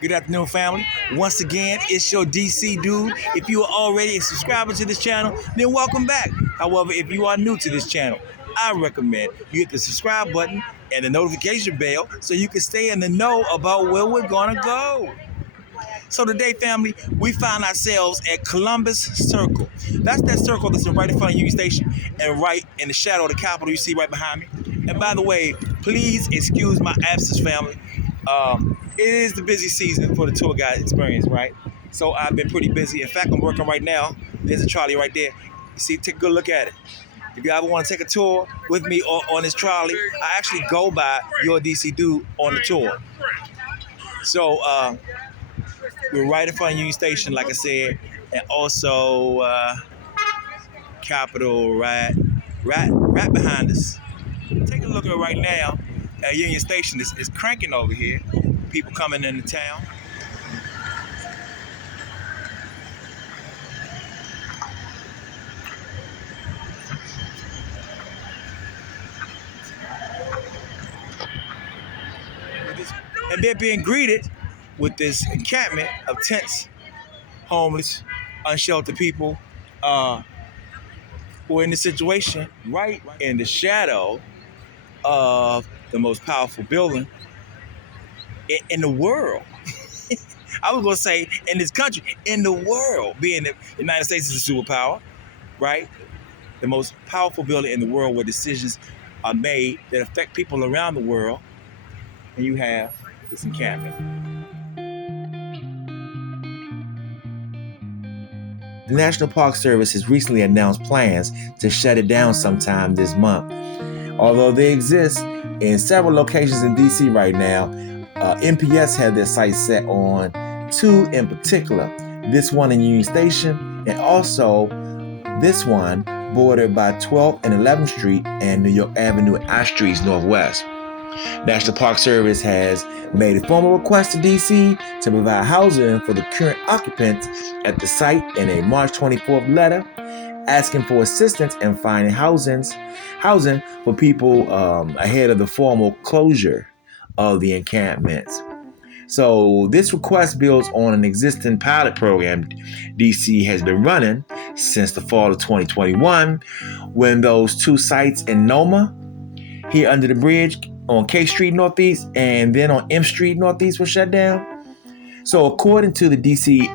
Good afternoon, family. Once again, it's your DC dude. If you are already a subscriber to this channel, then welcome back. However, if you are new to this channel, I recommend you hit the subscribe button and the notification bell so you can stay in the know about where we're gonna go. So today, family, we find ourselves at Columbus Circle. That's that circle that's right in front of Union Station and right in the shadow of the Capitol you see right behind me. And by the way, please excuse my absence, family. It is the busy season for the tour guide experience, right? So I've been pretty busy. In fact, I'm working right now. There's a trolley right there. You see, take a good look at it. If you ever want to take a tour with me on this trolley, I actually go by your DC dude on the tour. So we're right in front of Union Station, like I said, and also Capitol right behind us. Take a look at it right now. Union Station is cranking over here. People coming into town. And they're being greeted with this encampment of tents, homeless, unsheltered people who are in the situation right in the shadow of the most powerful building in the world. I was going to say in this country, in the world, being the United States is a superpower, right? The most powerful building in the world where decisions are made that affect people around the world. And you have this encampment. The National Park Service has recently announced plans to shut it down sometime this month. Although they exist in several locations in DC right now, NPS have their sights set on two in particular. This one in Union Station and also this one bordered by 12th and 11th Street and New York Avenue and I Streets Northwest. National Park Service has made a formal request to DC to provide housing for the current occupants at the site in a March 24th letter asking for assistance in finding housing for people ahead of the formal closure of the encampments. So this request builds on an existing pilot program DC has been running since the fall of 2021 when those two sites in Noma, here under the bridge on K Street Northeast and then on M Street Northeast were shut down. So according to the DC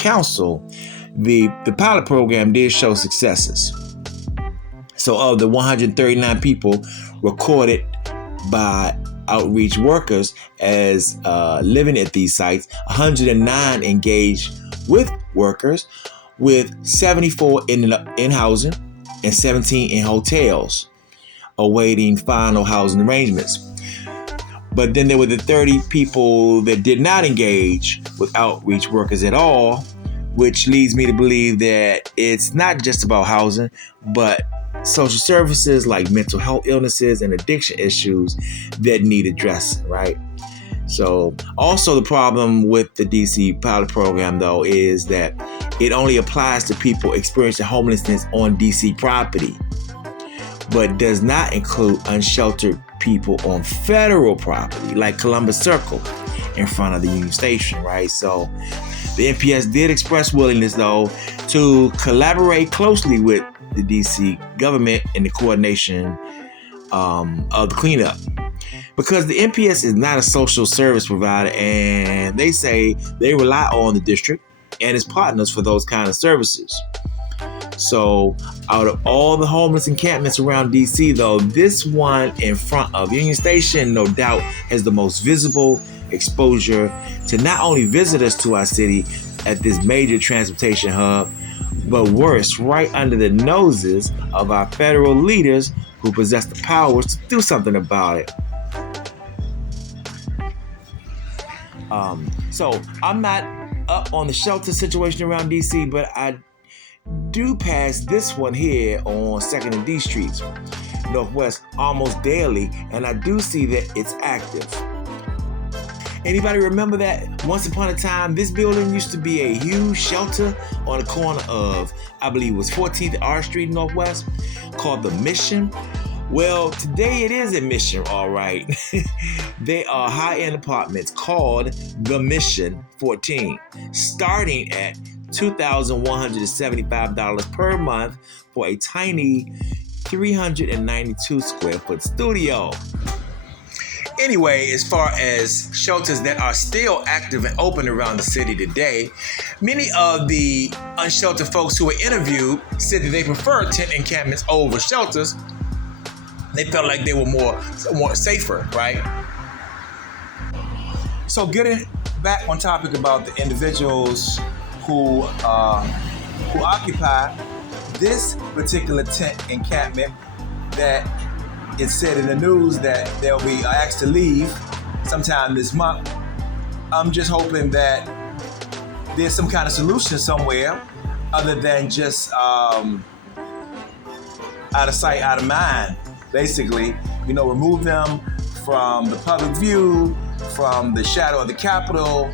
Council, the pilot program did show successes. So of the 139 people recorded by outreach workers as living at these sites, 109 engaged with workers, with 74 in housing and 17 in hotels, awaiting final housing arrangements. But then there were the 30 people that did not engage with outreach workers at all, which leads me to believe that it's not just about housing, but social services like mental health illnesses and addiction issues that need addressing, right? So also the problem with the DC pilot program, though, is that it only applies to people experiencing homelessness on DC property, but does not include unsheltered people on federal property like Columbus Circle in front of the Union Station, right? So the NPS did express willingness, though, to collaborate closely with the DC government in the coordination of the cleanup. Because the NPS is not a social service provider, and they say they rely on the district and its partners for those kind of services. So out of all the homeless encampments around DC, though, this one in front of Union Station, no doubt, has the most visible exposure to not only visitors to our city at this major transportation hub, but worse, right under the noses of our federal leaders who possess the powers to do something about it. So I'm not up on the shelter situation around DC, but I do pass this one here on 2nd and D Streets Northwest almost daily, and I do see that it's active. Anybody remember that once upon a time, this building used to be a huge shelter on the corner of, I believe it was 14th R Street Northwest, called The Mission, Well, today it is a mission, all right. They are high-end apartments called The Mission 14, starting at $2,175 per month for a tiny 392 square foot studio. Anyway, as far as shelters that are still active and open around the city today, many of the unsheltered folks who were interviewed said that they prefer tent encampments over shelters. They felt like they were more safer, right? So getting back on topic about the individuals who occupy this particular tent encampment, that it said in the news that they'll be asked to leave sometime this month. I'm just hoping that there's some kind of solution somewhere other than just out of sight, out of mind. Basically, remove them from the public view, from the shadow of the Capitol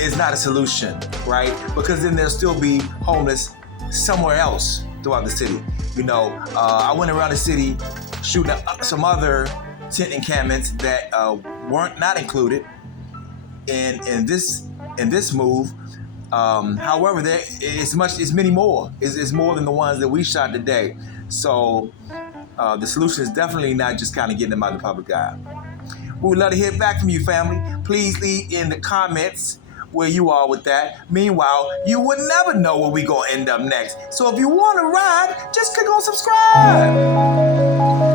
is not a solution, right? Because then there'll still be homeless somewhere else throughout the city. I went around the city shooting up some other tent encampments that weren't not included in this move. However, there is many more. It's more than the ones that we shot today. So the solution is definitely not just kind of getting them out of the public eye. We would love to hear back from you, family. Please leave in the comments where you are with that. Meanwhile, you would never know where we gonna end up next. So if you want to ride, just click on subscribe.